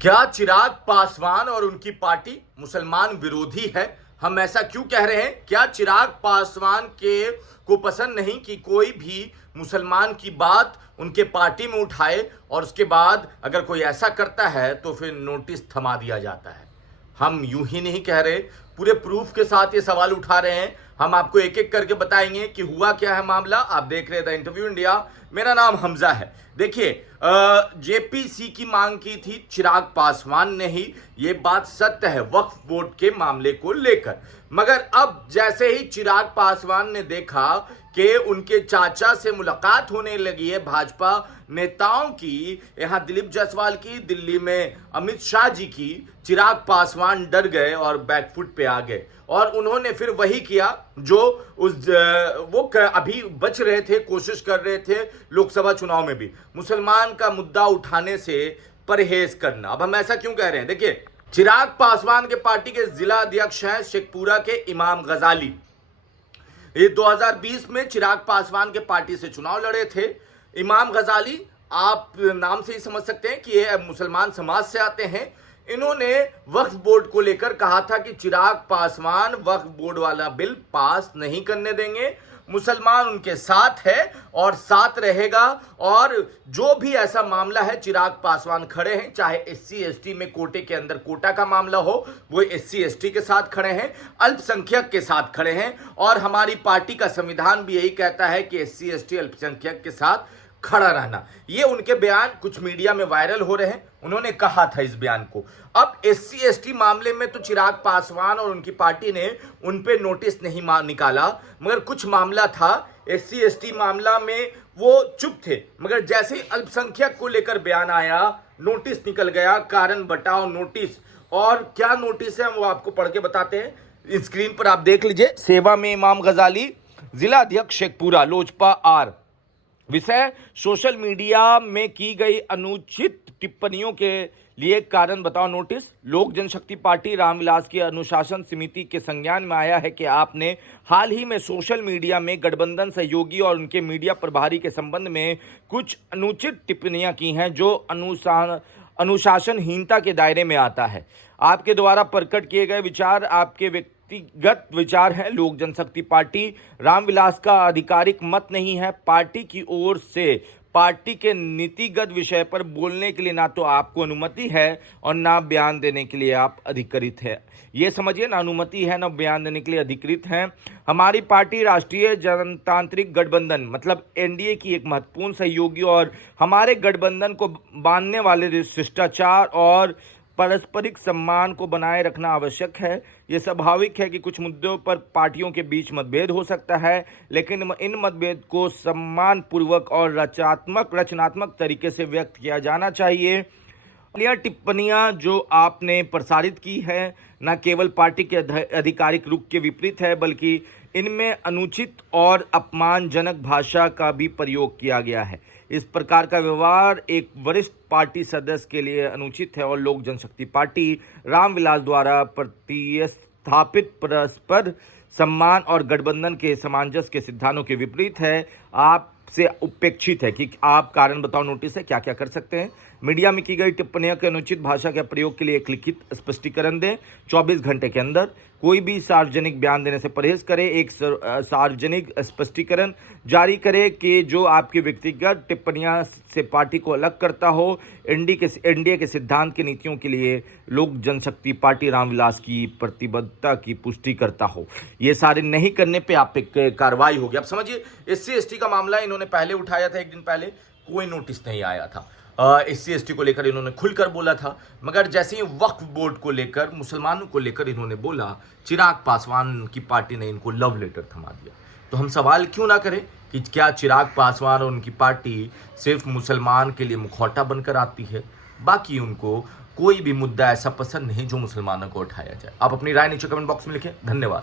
क्या चिराग पासवान और उनकी पार्टी मुसलमान विरोधी है? हम ऐसा क्यों कह रहे हैं? क्या चिराग पासवान के को पसंद नहीं कि कोई भी मुसलमान की बात उनके पार्टी में उठाए और उसके बाद अगर कोई ऐसा करता है तो फिर नोटिस थमा दिया जाता है? हम यूं ही नहीं कह रहे, पूरे प्रूफ के साथ ये सवाल उठा रहे हैं। हम आपको एक एक करके बताएंगे कि हुआ क्या है मामला। आप देख रहे थे इंटरव्यू इंडिया। मेरा नाम हमजा है। देखिए, जेपीसी की मांग की थी चिराग पासवान ने ही, ये बात सत्य है वक्फ बोर्ड के मामले को लेकर। मगर अब जैसे ही चिराग पासवान ने देखा कि उनके चाचा से मुलाकात होने लगी है भाजपा नेताओं की, यहां दिलीप जायसवाल की, दिल्ली में अमित शाह जी की, चिराग पासवान डर गए और बैकफुट पे आ गए और उन्होंने फिर वही किया जो अभी बच रहे थे, कोशिश कर रहे थे लोकसभा चुनाव में भी, मुसलमान का मुद्दा उठाने से परहेज करना। अब हम ऐसा क्यों कह रहे हैं? देखिए, चिराग पासवान के पार्टी के जिला अध्यक्ष हैं शेखपुरा के इमाम गजाली। ये 2020 में चिराग पासवान के पार्टी से चुनाव लड़े थे। इमाम गजाली, आप नाम से ही समझ सकते हैं कि ये मुसलमान समाज से आते हैं। इन्होंने वक्फ बोर्ड को लेकर कहा था कि चिराग पासवान वक्फ बोर्ड वाला बिल पास नहीं करने देंगे, मुसलमान उनके साथ है और साथ रहेगा। और जो भी ऐसा मामला है, चिराग पासवान खड़े हैं, चाहे एससी एसटी में कोटे के अंदर कोटा का मामला हो, वो एससी एसटी के साथ खड़े हैं, अल्पसंख्यक के साथ खड़े हैं। और हमारी पार्टी का संविधान भी यही कहता है कि एससी एसटी अल्पसंख्यक के साथ खड़ा रहना। ये उनके बयान कुछ मीडिया में वायरल हो रहे हैं। उन्होंने कहा था इस बयान को। अब एससी एसटी मामले में तो चिराग पासवान और उनकी पार्टी ने उन पे नोटिस नहीं निकाला, मगर कुछ मामला था एससी एसटी मामला में वो चुप थे। मगर जैसे ही अल्पसंख्यक को लेकर बयान आया, नोटिस निकल गया, कारण बताओ नोटिस। और क्या नोटिस है वो आपको पढ़ के बताते हैं। स्क्रीन पर आप देख लीजिए। सेवा में इमाम गजाली, जिला अध्यक्ष शेखपुरा, लोजपा आर। विषय, सोशल मीडिया में की गई अनुचित टिप्पणियों के लिए कारण बताओ नोटिस। लोक जनशक्ति पार्टी रामविलास की अनुशासन समिति के संज्ञान में आया है कि आपने हाल ही में सोशल मीडिया में गठबंधन सहयोगी और उनके मीडिया प्रभारी के संबंध में कुछ अनुचित टिप्पणियां की हैं जो अनुशासनहीनता के दायरे में आता है। आपके द्वारा प्रकट किए गए विचार आपके व्यक्तिगत विचार हैं। लोक जनशक्ति पार्टी रामविलास का आधिकारिक मत नहीं है। पार्टी की ओर से पार्टी के नीतिगत विषय पर बोलने के लिए ना तो आपको अनुमति है और ना बयान देने के लिए आप अधिकृत है। ये समझिए, ना अनुमति है ना बयान देने के लिए अधिकृत हैं। हमारी पार्टी राष्ट्रीय जनतांत्रिक गठबंधन मतलब एनडीए की एक महत्वपूर्ण सहयोगी और हमारे गठबंधन को बांधने वाले शिष्टाचार और पारस्परिक सम्मान को बनाए रखना आवश्यक है। ये स्वाभाविक है कि कुछ मुद्दों पर पार्टियों के बीच मतभेद हो सकता है, लेकिन इन मतभेद को सम्मानपूर्वक और रचनात्मक तरीके से व्यक्त किया जाना चाहिए। यह टिप्पणियां जो आपने प्रसारित की है न केवल पार्टी के आधिकारिक रुख के विपरीत है, बल्कि इनमें अनुचित और अपमानजनक भाषा का भी प्रयोग किया गया है। इस प्रकार का व्यवहार एक वरिष्ठ पार्टी सदस्य के लिए अनुचित है और लोक जनशक्ति पार्टी रामविलास द्वारा प्रतिस्थापित परस्पर सम्मान और गठबंधन के सामंजस्य के सिद्धांतों के विपरीत है। आपसे उपेक्षित है कि आप कारण बताओ नोटिस है क्या क्या कर सकते हैं। मीडिया में की गई टिप्पणियों के अनुचित भाषा के प्रयोग के लिए एक लिखित स्पष्टीकरण दें। 24 घंटे के अंदर कोई भी सार्वजनिक बयान देने से परहेज करें। एक सार्वजनिक स्पष्टीकरण जारी करें कि जो आपकी व्यक्तिगत टिप्पणियां से पार्टी को अलग करता हो, एनडीए के सिद्धांत की नीतियों के लिए लोक जनशक्ति पार्टी रामविलास की प्रतिबद्धता की पुष्टि करता हो। ये सारे नहीं करने पे आप पे कार्रवाई होगी। अब समझिए, एससी एसटी का मामला इन्होंने पहले उठाया था, एक दिन पहले कोई नोटिस नहीं आया था। एससी एसटी को लेकर इन्होंने खुलकर बोला था, मगर जैसे ही वक्फ बोर्ड को लेकर, मुसलमानों को लेकर इन्होंने बोला, चिराग पासवान की पार्टी ने इनको लव लेटर थमा दिया। तो हम सवाल क्यों ना करें कि क्या चिराग पासवान और उनकी पार्टी सिर्फ मुसलमान के लिए मुखौटा बनकर आती है, बाकी उनको कोई भी मुद्दा ऐसा पसंद नहीं जो मुसलमानों को उठाया जाए। आप अपनी राय नीचे कमेंट बॉक्स में लिखें। धन्यवाद।